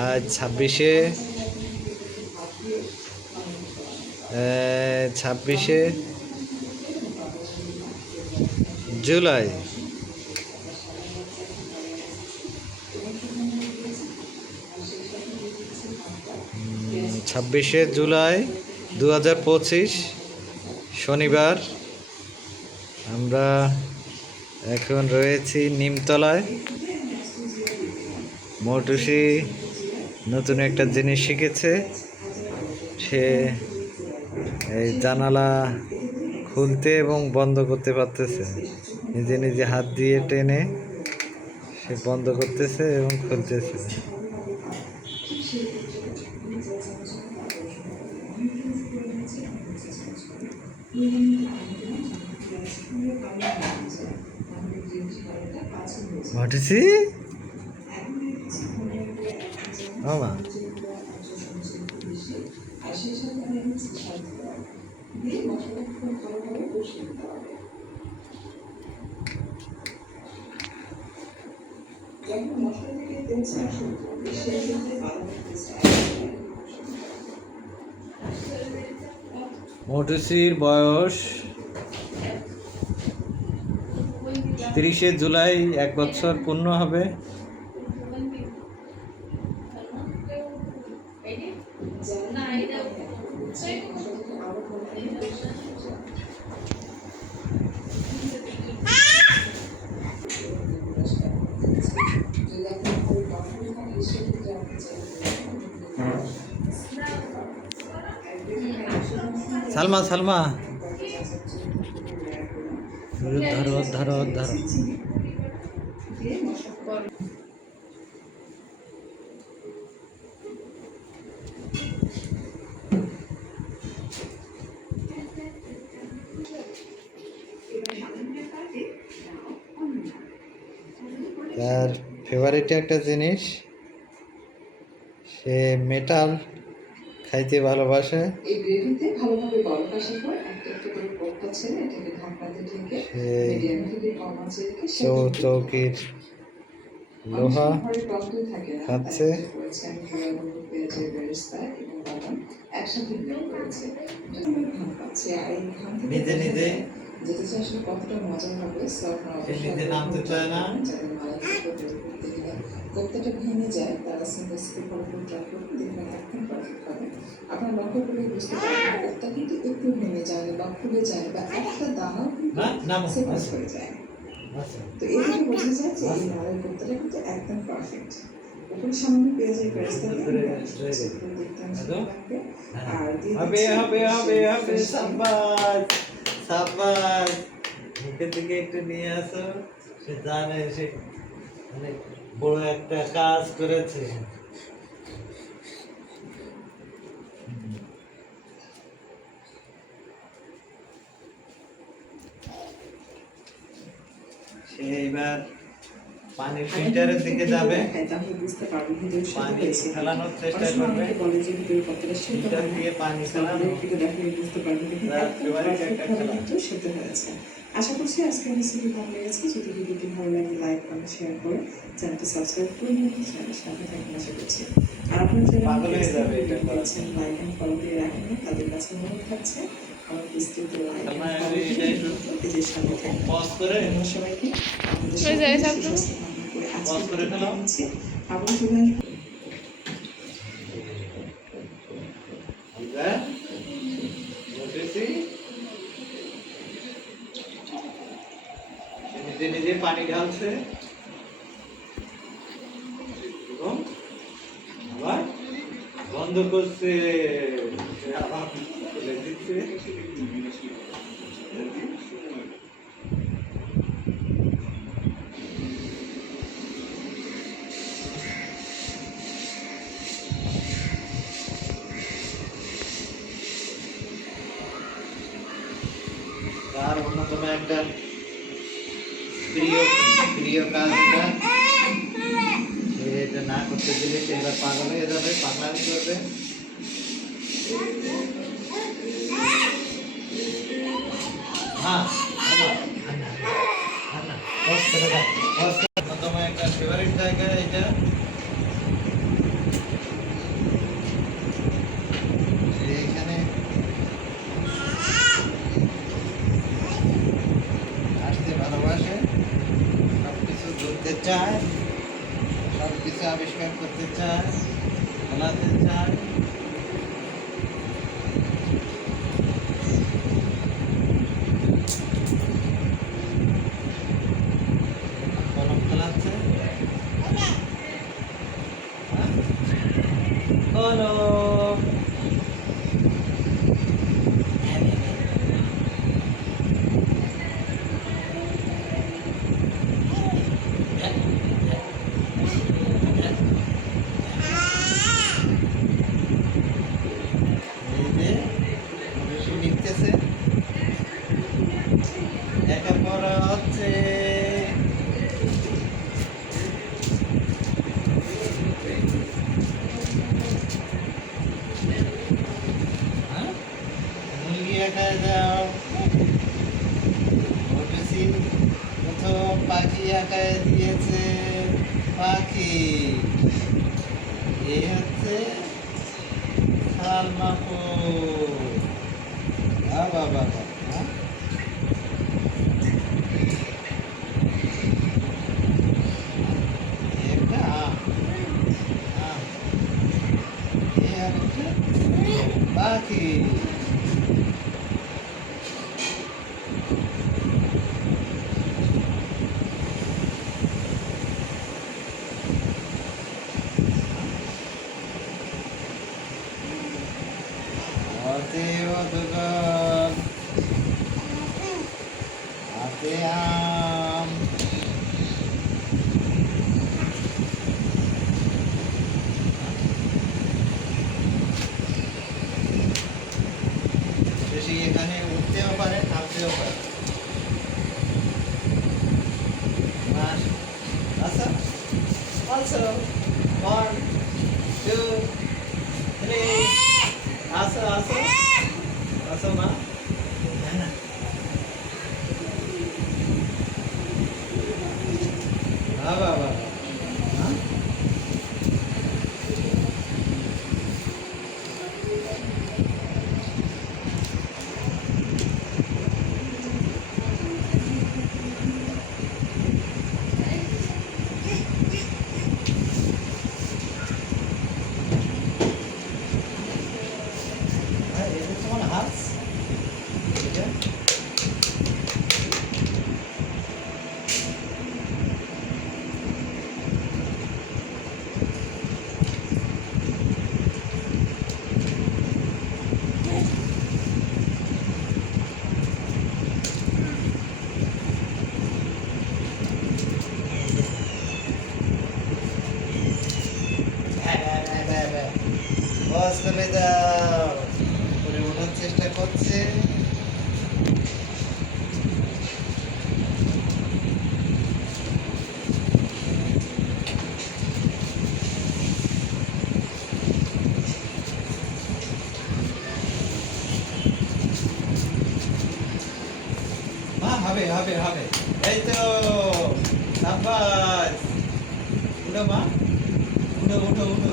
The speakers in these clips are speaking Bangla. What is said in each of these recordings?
আজ 26শে জুলাই। 26শে জুলাই 2025 শনিবার। আমরা এখন রয়েছি নিমতলায়। মৌটুসি নতুন একটা জিনিস শিখেছে। সে এই জানালা খুলতে এবং বন্ধ করতে পারতেছে, নিজে নিজে হাত দিয়ে টেনে সে বন্ধ করতেছে এবং খুলতেছে। মৌটুসি মামা মৌটুসির বয়স 30শে জুলাই 1 বছর পূর্ণ হবে। সালমা সালমা ধরো ধরো ধরো। তার ফেভারিট একটা জিনিস, সে মেটাল খাইতে ভালোবাসে। এই গ্রেভিতে ভালোভাবে বলক আসার পর একটা একটা করে কোপ্তা ছেড়ে এটাকে ঢাকনাতে ঢেকে মিডিয়াম থেকে কম আঁচে রেখে চৌকির লোহা খাচ্ছে। পেঁয়াজের বেরেস্তা এবং বাদাম একসাথে ব্লেন্ড করেছে। আর এই ঘাম থেকে নিজে নিজে যেটা আসলে কতটা মজা হবে সার্ভ নিজে নামতে চায় না। কোপ্তাটা ভেঙে যায়, তারা সিম্পল ফলো করে ট্রাই করবেন, দেখবেন একদম পারফেক্ট হবে। আপনার লক্ষ্য করে বুঝতে পারবেন কোপ্তা কিন্তু একটু ভেঙে যায় বা খুলে যায় বা একটা দানাও কিন্তু সেপারেট হয়ে যায়। তো এই থেকে বোঝা যায় যে এই মালাই কোপ্তাটা কিন্তু একদম পারফেক্ট। উপরে সামান্য পেঁয়াজের বেরেস্তা দিয়ে দেখতে লাগবে। আর হবে হবে হবে হবে। সাব্বাস সাব্বাস, মুখের দিকে একটু নিয়ে আসো। সে জানে সে অনেক বড় একটা কাজ করেছে। সে এবার পানি ফিল্টারের দিকে যাবে, পানি ফেলানোর চেষ্টা করবে। ফিল্টার দিয়ে পানি ফেলানো সেদ্ধ হয়েছে। আশা করছি আজকের রেসিপি ভালো লেগেছে। যদি ভিডিওটি ভালো লাগে লাইক কমেন্ট শেয়ার করে চ্যানেলটি সাবস্ক্রাইব করে নিন। চ্যানেলের সাথে থাকবেন আশা করছি। আর আপনারা যারা দেখছেন লাইক এন্ড ফলো দিয়ে রাখেন তাদের কাছে মনে থাকছে আমার বিস্তৃত লাইক পেজের সাথে থাকবেন। সবাইকে নিজে নিজে পানি ঢালছে এবং আবার বন্ধ করছে, আবার খুলে দিচ্ছে। তার অন্যতম একটা প্রিয় কাজ এটা না করতে দিলে সে এবার পাগল হয়ে যাবে, পাগলামি করবে। অন্যতম একটা ফেভারিট জায়গা। জায়গা এটা এখানে আসতে ভালোবাসে, সবকিছু ধরতে চায়, সবকিছু আবিষ্কার করতে চায়, বানাতে চায়। কলম চালাচ্ছে, কলম এই যে বেশি লিখতেছে, লেখাপড়া হচ্ছে। হ্যাঁ? মুরগি একা যাও, বলেছি প্রথম পাখি আঁকায় দিয়েছে পাখি, এই হচ্ছে সালমাকু। বাবা বাবা, হ্যাঁ? একটা আম, আম, এই হচ্ছে পাখি। হাতে অধগল, হাতে আম, বেশি এখানে উঠতেও পারে, নামতেও পারে। আচ্ছা আচ্ছা, 1 2 3, আসো আসো আসো মা। না বাবা বাবা, হ্যাঁ? এটা তোমার হাত, এটা বস করে দাও, করে ওঠার চেষ্টা করছে। হবে হবে হবে, এই তো সাবাস। উঠো মা, উঠো উঠো উঠো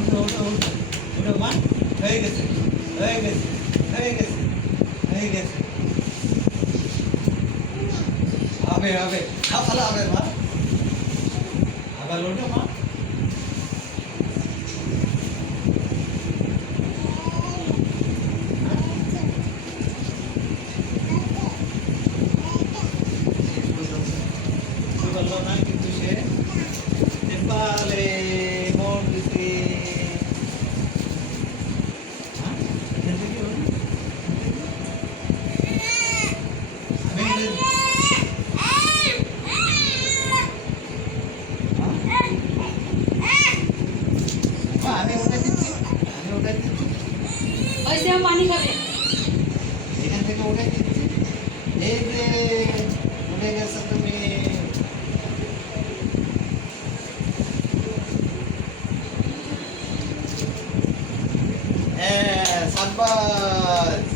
উঠো উঠো উঠো উঠো মা, হয়ে গেছে হয়ে গেছে হয়ে গেছে হয়ে গেছে। হবে হবে, আবার হবে মা, আবার ওঠো মা। বললো না কিন্তু সে নেপালে মন দিছে। আমি ওটা দিচ্ছি, আমি ওটা দিচ্ছি, পানি খাবে। এখান থেকে উঠে দিচ্ছি। এই যে উঠে গেছো তুমি। হ্যাঁ সাব্বাস।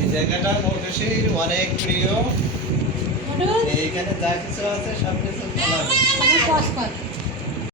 এই জায়গাটা মৌটুসির অনেক প্রিয়। এইখানে যা কিছু আছে সব কিছু ফেলাবে। আমার পাস পার